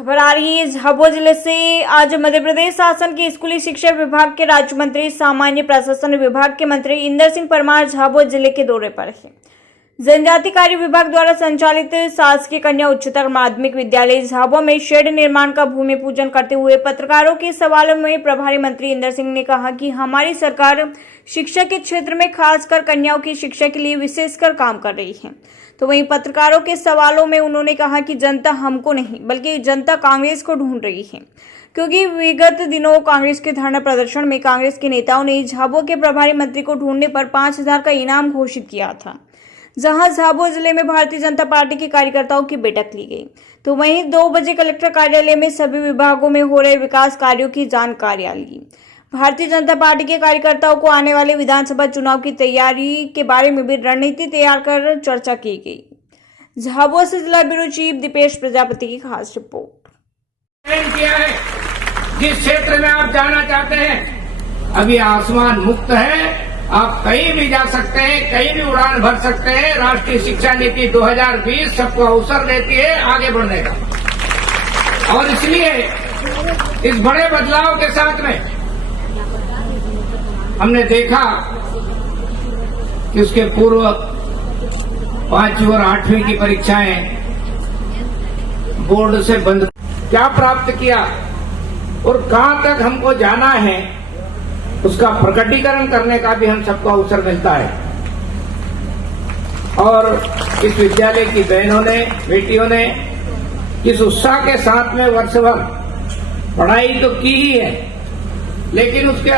खबर आ रही है झाबुआ जिले से। आज मध्य प्रदेश शासन के स्कूली शिक्षा विभाग के राज्य मंत्री सामान्य प्रशासन विभाग के मंत्री इंदर सिंह परमार झाबुआ जिले के दौरे पर हैं। जनजाति कार्य विभाग द्वारा संचालित शासकीय कन्या उच्चतर माध्यमिक विद्यालय झाबुआ में शेड निर्माण का भूमि पूजन करते हुए पत्रकारों के सवालों में प्रभारी मंत्री इंदर सिंह ने कहा कि हमारी सरकार शिक्षा के क्षेत्र में खासकर कन्याओं की शिक्षा के लिए विशेषकर काम कर रही है। तो वहीं पत्रकारों के सवालों में उन्होंने कहा कि जनता हमको नहीं बल्कि जनता कांग्रेस को ढूंढ रही है, क्योंकि विगत दिनों कांग्रेस के धरना प्रदर्शन में कांग्रेस के नेताओं ने झाबुआ के प्रभारी मंत्री को ढूंढने पर 5,000 का इनाम घोषित किया था। जहां झाबुआ जिले में भारतीय जनता पार्टी के कार्यकर्ताओं की बैठक ली गई, तो वहीं 2 बजे कलेक्टर कार्यालय में सभी विभागों में हो रहे विकास कार्यों की जानकारी ली। भारतीय जनता पार्टी के कार्यकर्ताओं को आने वाले विधानसभा चुनाव की तैयारी के बारे में भी रणनीति तैयार कर चर्चा की गई। झाबुआ से जिला ब्यूरो चीफ दीपेश प्रजापति की खास रिपोर्ट। किया है जिस क्षेत्र में आप जाना चाहते हैं, अभी आसमान मुक्त है, आप कहीं भी जा सकते हैं, कहीं भी उड़ान भर सकते हैं। राष्ट्रीय शिक्षा नीति 2020 सबको अवसर देती है आगे बढ़ने का, और इसलिए इस बड़े बदलाव के साथ में हमने देखा कि उसके पूर्व 5वीं और 8वीं की परीक्षाएं बोर्ड से बंद, क्या प्राप्त किया और कहां तक हमको जाना है उसका प्रकटीकरण करने का भी हम सबको अवसर मिलता है। और इस विद्यालय की बहनों ने, बेटियों ने किस उत्साह के साथ में वर्ष भर पढ़ाई तो की ही है, लेकिन उसके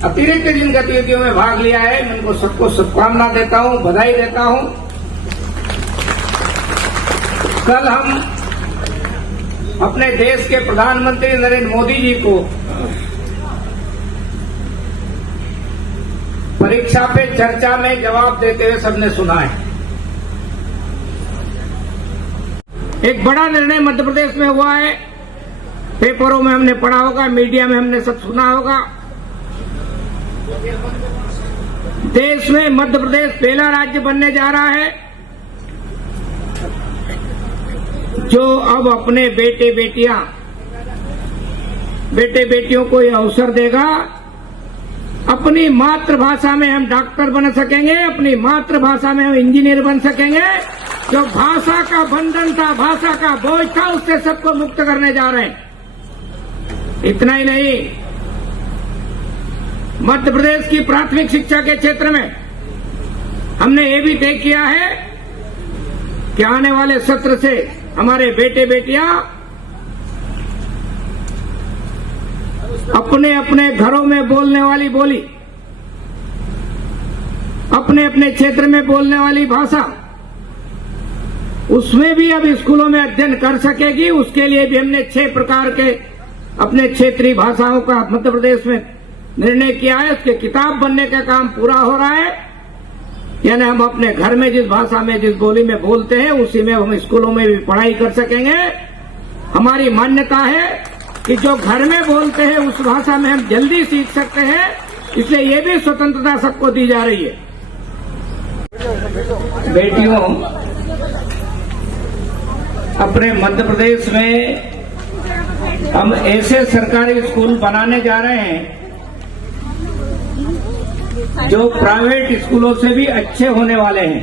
अतिरिक्त जिन गतिविधियों में भाग लिया है, मैं उनको सबको शुभकामना देता हूं, बधाई देता हूं। कल हम अपने देश के प्रधानमंत्री नरेंद्र मोदी जी को परीक्षा पे चर्चा में जवाब देते हुए सबने सुना है। एक बड़ा निर्णय मध्य प्रदेश में हुआ है, पेपरों में हमने पढ़ा होगा, मीडिया में हमने सब सुना होगा। देश में मध्य प्रदेश पहला राज्य बनने जा रहा है जो अब अपने बेटे बेटियों को यह अवसर देगा, अपनी मातृभाषा में हम डॉक्टर बन सकेंगे, अपनी मातृभाषा में हम इंजीनियर बन सकेंगे। जो भाषा का बंधन था, भाषा का बोझ था, उससे सबको मुक्त करने जा रहे हैं। इतना ही नहीं, मध्य प्रदेश की प्राथमिक शिक्षा के क्षेत्र में हमने ये भी तय किया है कि आने वाले सत्र से हमारे बेटे बेटियां अपने अपने घरों में बोलने वाली बोली, अपने अपने क्षेत्र में बोलने वाली भाषा, उसमें भी अब स्कूलों में अध्ययन कर सकेगी। उसके लिए भी हमने 6 प्रकार के अपने क्षेत्रीय भाषाओं का मध्य प्रदेश में निर्णय किया है। उसके किताब बनने का काम पूरा हो रहा है, यानी हम अपने घर में जिस भाषा में, जिस बोली में बोलते हैं, उसी में हम स्कूलों में भी पढ़ाई कर सकेंगे। हमारी मान्यता है कि जो घर में बोलते हैं उस भाषा में हम जल्दी सीख सकते हैं, इसलिए ये भी स्वतंत्रता सबको दी जा रही है। बेटियों, अपने मध्य प्रदेश में हम ऐसे सरकारी स्कूल बनाने जा रहे हैं जो प्राइवेट स्कूलों से भी अच्छे होने वाले हैं।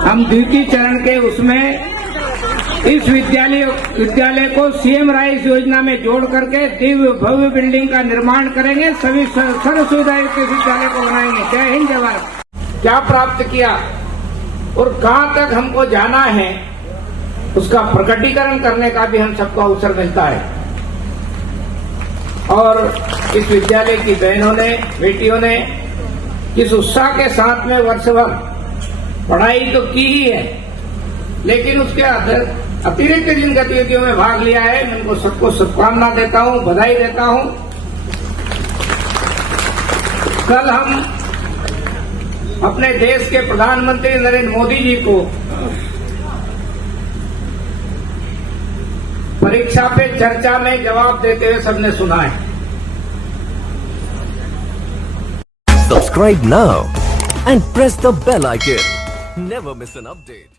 हम द्वितीय चरण के उसमें इस विद्यालय को सीएम राइस योजना में जोड़ करके दिव्य भव्य बिल्डिंग का निर्माण करेंगे, सभी सर्व सुविधाएं के विद्यालय को बनाएंगे। जय हिंद, जय भारत। क्या प्राप्त किया और कहां तक हमको जाना है उसका प्रकटीकरण करने का भी हम सबको अवसर मिलता है। और इस विद्यालय की बहनों ने, बेटियों ने किस उत्साह के साथ में वर्ष भर पढ़ाई तो की ही है, लेकिन उसके अतिरिक्त जिन गतिविधियों में भाग लिया है, मैं उनको सबको शुभकामना देता हूं, बधाई देता हूं। कल हम अपने देश के प्रधानमंत्री नरेंद्र मोदी जी को परीक्षा पे चर्चा में जवाब देते हुए सबने सुना है। Subscribe now and press the bell icon. Never miss an update.